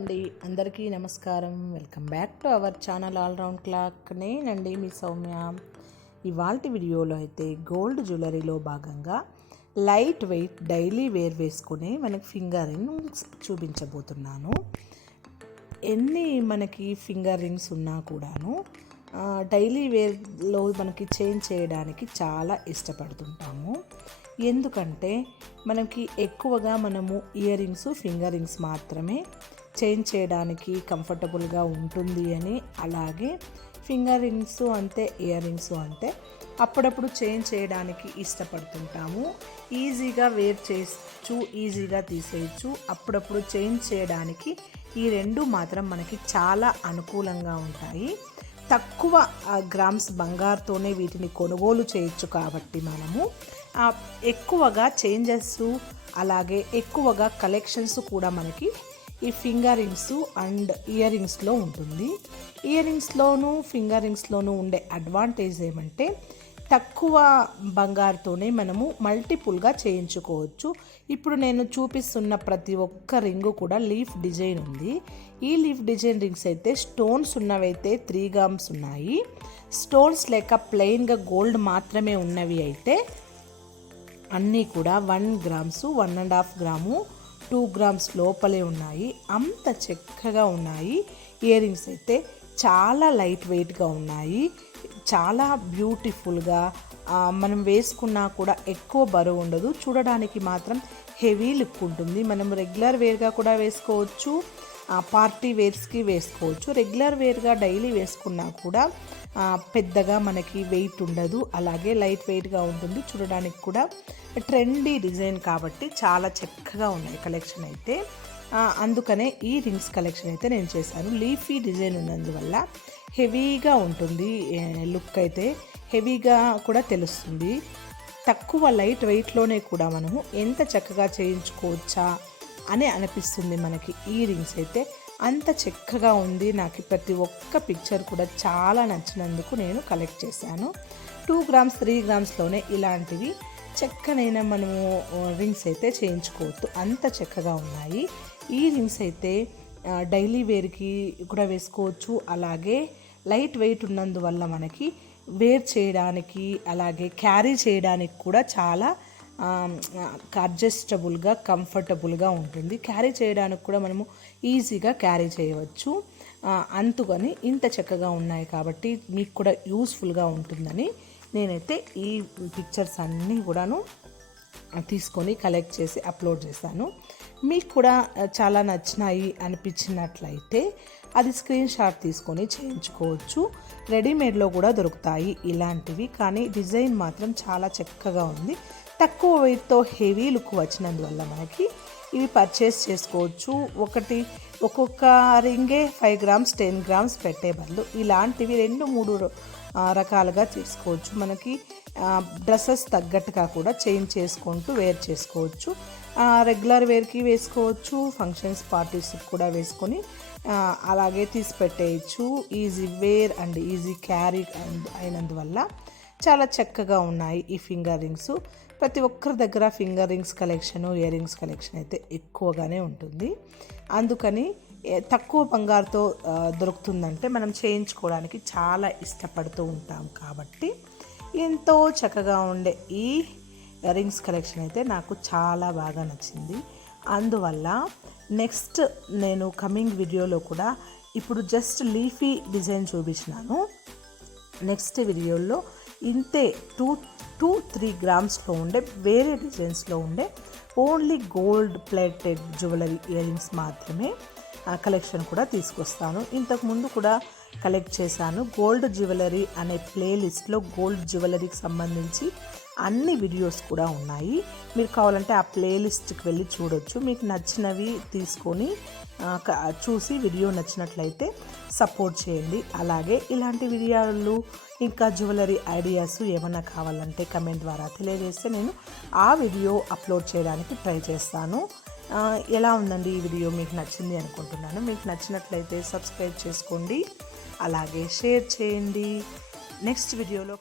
అండి. అందరికీ నమస్కారం. Welcome back to our channel all round clock. నేనండి మీ సౌమ్య. ఇవాళ వీడియోలో అయితే గోల్డ్ జ్యువెలరీలో భాగంగా లైట్ వెయిట్ డైలీ వేర్ వేసుకుని మనకి ఫింగర్ రింగ్స్ చూపించబోతున్నాను. ఎన్ని మనకి ఫింగర్ రింగ్స్ ఉన్నా కూడాను డైలీ వేర్లో మనకి చేంజ్ చేయడానికి చాలా ఇష్టపడుతుంటాము. ఎందుకంటే మనకి ఎక్కువగా మనము ఇయర్ రింగ్స్ ఫింగర్ రింగ్స్ మాత్రమే చేంజ్ చేయడానికి కంఫర్టబుల్గా ఉంటుంది అని అలాగే ఫింగర్ రింగ్స్ అంతే ఇయర్ రింగ్స్ అంతే అప్పుడప్పుడు చేంజ్ చేయడానికి ఇష్టపడుతుంటాము. ఈజీగా వేర్ చేయొచ్చు ఈజీగా తీసేయచ్చు. అప్పుడప్పుడు చేంజ్ చేయడానికి ఈ రెండు మాత్రం మనకి చాలా అనుకూలంగా ఉంటాయి. తక్కువ ఆ, గ్రామ్స్ బంగారుతోనే వీటిని కొనుగోలు చేయొచ్చు కాబట్టి మనము. ఎక్కువగా చేంజెస్ అలాగే ఎక్కువగా కలెక్షన్స్ కూడా మనకి ఈ ఫింగర్ రింగ్స్ అండ్ ఇయర్ రింగ్స్లో ఉంటుంది. ఇయర్ రింగ్స్లోను ఫింగర్ రింగ్స్లోనూ ఉండే అడ్వాంటేజ్ ఏమంటే తక్కువ బంగారుతోనే మనము మల్టిపుల్గా చేయించుకోవచ్చు. ఇప్పుడు నేను చూపిస్తున్న ప్రతి ఒక్క రింగు కూడా లీఫ్ డిజైన్ ఉంది. ఈ లీఫ్ డిజైన్ రింగ్స్ అయితే స్టోన్స్ ఉన్నవైతే త్రీ గ్రామ్స్ ఉన్నాయి. స్టోన్స్ లేక ప్లెయిన్గా గోల్డ్ మాత్రమే ఉన్నవి అయితే అన్నీ కూడా one grams one and half gram two grams లోపలే ఉన్నాయి. అంత చక్కగా ఉన్నాయి. ఇయర్ రింగ్స్ అయితే చాలా లైట్ వెయిట్గా ఉన్నాయి. చాలా బ్యూటిఫుల్గా మనం వేసుకున్నా కూడా ఎక్కువ బరువు ఉండదు. చూడడానికి మాత్రం హెవీ లుక్ ఉంటుంది. మనం రెగ్యులర్ వేర్గా కూడా వేసుకోవచ్చు. పార్టీ వేర్స్కి వేసుకోవచ్చు. రెగ్యులర్ వేర్గా డైలీ వేసుకున్నా కూడా పెద్దగా మనకి వెయిట్ ఉండదు. అలాగే లైట్ వెయిట్గా ఉంటుంది. చూడడానికి కూడా ట్రెండీ డిజైన్ కాబట్టి చాలా చక్కగా ఉన్నాయి కలెక్షన్ అయితే. అందుకనే ఈ రింగ్స్ కలెక్షన్ అయితే నేను చేశాను. లీఫీ డిజైన్ ఉన్నందువల్ల హెవీగా ఉంటుంది లుక్ అయితే హెవీగా కూడా తెలుస్తుంది. తక్కువ లైట్ వెయిట్లోనే కూడా మనము ఎంత చక్కగా చేయించుకోవచ్చా అని అనిపిస్తుంది మనకి. ఈ రింగ్స్ అయితే అంత చక్కగా ఉంది. నాకు ప్రతి ఒక్క పిక్చర్ కూడా చాలా నచ్చినందుకు నేను కలెక్ట్ చేశాను. టూ గ్రామ్స్ త్రీ గ్రామ్స్లోనే ఇలాంటివి చక్కనైన మనము రింగ్స్ అయితే చేయించుకోవచ్చు. అంత చక్కగా ఉన్నాయి. ఈ రింగ్స్ అయితే డైలీ వేర్కి కూడా వేసుకోవచ్చు. అలాగే లైట్ వెయిట్ ఉన్నందువల్ల మనకి వేర్ చేయడానికి అలాగే క్యారీ చేయడానికి కూడా చాలా అడ్జస్టబుల్గా కంఫర్టబుల్గా ఉంటుంది. క్యారీ చేయడానికి కూడా మనము ఈజీగా క్యారీ చేయవచ్చు. అందుకని ఇంత చక్కగా ఉన్నాయి కాబట్టి మీకు కూడా యూస్ఫుల్గా ఉంటుందని నేనైతే ఈ పిక్చర్స్ అన్నీ కూడాను తీసుకొని కలెక్ట్ చేసి అప్లోడ్ చేశాను. మీకు కూడా చాలా నచ్చినాయి అనిపించినట్లయితే అది స్క్రీన్ షాట్ తీసుకొని చేయించుకోవచ్చు. రెడీమేడ్లో కూడా దొరుకుతాయి ఇలాంటివి కానీ డిజైన్ మాత్రం చాలా చక్కగా ఉంది. తక్కువ వెయిట్తో హెవీ లుక్ వచ్చినందువల్ల మనకి ఇవి పర్చేస్ చేసుకోవచ్చు. ఒకటి ఒక్కొక్క రింగే ఫైవ్ గ్రామ్స్ టెన్ గ్రామ్స్ పెట్టే బదులు ఇలాంటివి రెండు మూడు రకాలుగా తీసుకోవచ్చు. మనకి డ్రెస్సెస్ తగ్గట్టుగా కూడా చేంజ్ చేసుకుంటూ వేర్ చేసుకోవచ్చు. రెగ్యులర్ వేర్కి వేసుకోవచ్చు. ఫంక్షన్స్ పార్టీస్కి కూడా వేసుకొని అలాగే తీసి పెట్టేయచ్చు. Easy wear and easy carry అయినందువల్ల చాలా చక్కగా ఉన్నాయి ఈ ఫింగర్ రింగ్స్. ప్రతి ఒక్కరి దగ్గర finger rings collection ear rings collection అయితే ఎక్కువగానే ఉంటుంది. అందుకని తక్కువ బంగారుతో దొరుకుతుందంటే మనం చేయించుకోవడానికి చాలా ఇష్టపడుతూ ఉంటాం కాబట్టి ఎంతో చక్కగా ఉండే ఈ రింగ్స్ కలెక్షన్ అయితే నాకు చాలా బాగా నచ్చింది. అందువల్ల నెక్స్ట్ నేను కమింగ్ వీడియోలో కూడా ఇప్పుడు జస్ట్ లీఫీ డిజైన్ చూపించినాను. నెక్స్ట్ వీడియోలో ఇంతే టూ టూ త్రీ గ్రామ్స్లో ఉండే వేరే డిజైన్స్లో ఉండే only gold plated jewellery earrings మాత్రమే ఆ కలెక్షన్ కూడా తీసుకొస్తాను. ఇంతకుముందు కూడా కలెక్ట్ చేశాను. గోల్డ్ జ్యువెలరీ అనే ప్లేలిస్ట్లో గోల్డ్ జ్యువెలరీకి సంబంధించి అన్ని వీడియోస్ కూడా ఉన్నాయి. మీరు కావాలంటే ఆ ప్లేలిస్ట్కి వెళ్ళి చూడొచ్చు. మీకు నచ్చినవి తీసుకొని చూసి వీడియో నచ్చినట్లయితే సపోర్ట్ చేయండి. అలాగే ఇలాంటి వీడియోలు ఇంకా జ్యువెలరీ ఐడియాస్ ఏమైనా కావాలంటే కమెంట్ ద్వారా తెలియజేస్తే నేను ఆ వీడియో అప్లోడ్ చేయడానికి ట్రై చేస్తాను. ఎలా ఉందండి ఈ వీడియో మీకు నచ్చింది అనుకుంటున్నాను. మీకు నచ్చినట్లయితే సబ్స్క్రైబ్ చేసుకోండి. అలాగే షేర్ చేయండి. నెక్స్ట్ వీడియోలో